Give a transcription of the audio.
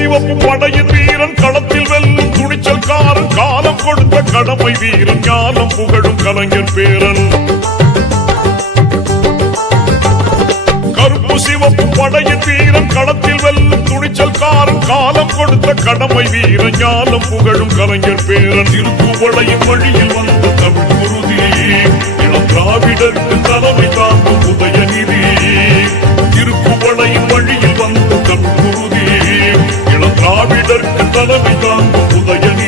சிவப்பு படையின் வீரன் களத்தில் வெல்லும் துணிச்சல்காரன் காலம் கொடுத்த கடமை வீரன் ஞானம் புகழும் கலைஞர் பேரன் கருப்பு சிவப்பு படையின் வீரன் களத்தில் வெல்லும் துணிச்சல்காரன் காலம் கொடுத்த கடமை வீரன் ஞானம் புகழும் கலைஞர் பேரன் திருப்புவளையின் வழியில் வந்த தமிழ் குருதி இளம் திராவிடருக்கு தலைமை தாங்கும் உதயநிதி திருப்புவளையின் வழியில் வந்த தமிழ் குருதி இளம் திராவிடருக்கு தலைமை தாங்கும் உதயநிதி